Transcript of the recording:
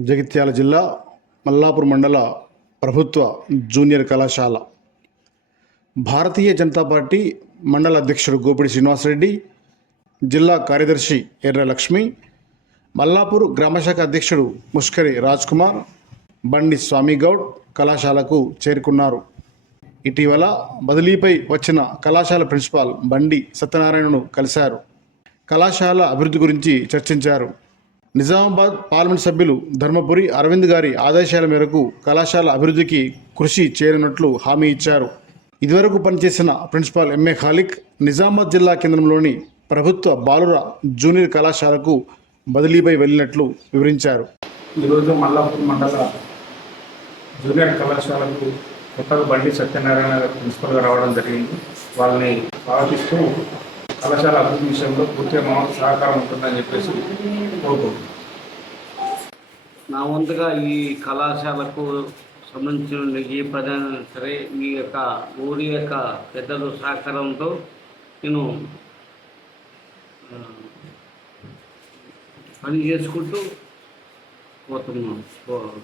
జగిత్యాల జిల్లా మల్లాపూర్ మండల ప్రభుత్వ జూనియర్ కళాశాల. భారతీయ జనతా పార్టీ మండల అధ్యక్షుడు గోపిడి శ్రీనివాసరెడ్డి జిల్లా కార్యదర్శి ఎర్ర లక్ష్మి మల్లాపూర్ గ్రామశాఖ అధ్యక్షుడు ముష్కరి రాజ్కుమార్ బండి స్వామిగౌడ్ కళాశాలకు చేరుకున్నారు. ఇటీవల బదిలీపై వచ్చిన కళాశాల ప్రిన్సిపాల్ బండి సత్యనారాయణను కలిశారు. కళాశాల అభివృద్ధి గురించి చర్చించారు. నిజామాబాద్ పార్లమెంట్ సభ్యులు ధర్మపురి అరవింద్ గారి ఆదేశాల మేరకు కళాశాల అభివృద్ధికి కృషి చేరినట్లు హామీ ఇచ్చారు. ఇదివరకు పనిచేసిన ప్రిన్సిపాల్ ఎంఏ ఖాలిక్ నిజామాబాద్ జిల్లా కేంద్రంలోని ప్రభుత్వ బాలుర జూనియర్ కళాశాలకు బదిలీపై వెళ్ళినట్లు వివరించారు. ఈరోజు మల్లాపూర్ మండల జూనియర్ కళాశాలకు కొత్తగా బండి సత్యనారాయణ ప్రిన్సిపల్గా రావడం జరిగింది. వాళ్ళని స్వాగతిస్తూ కళాశాల అభివృద్ధి విషయంలో పూర్తిగా మా సహకారం ఉంటుందని చెప్పేసి కోరుకుంటున్నాం నా వంతుగా ఈ కళాశాలకు సంబంధించిన ఏ ప్రధాన సరే మీ యొక్క ఊరి యొక్క పెద్దల సహకారంతో నేను పని చేసుకుంటూ పోతున్నాను. పో-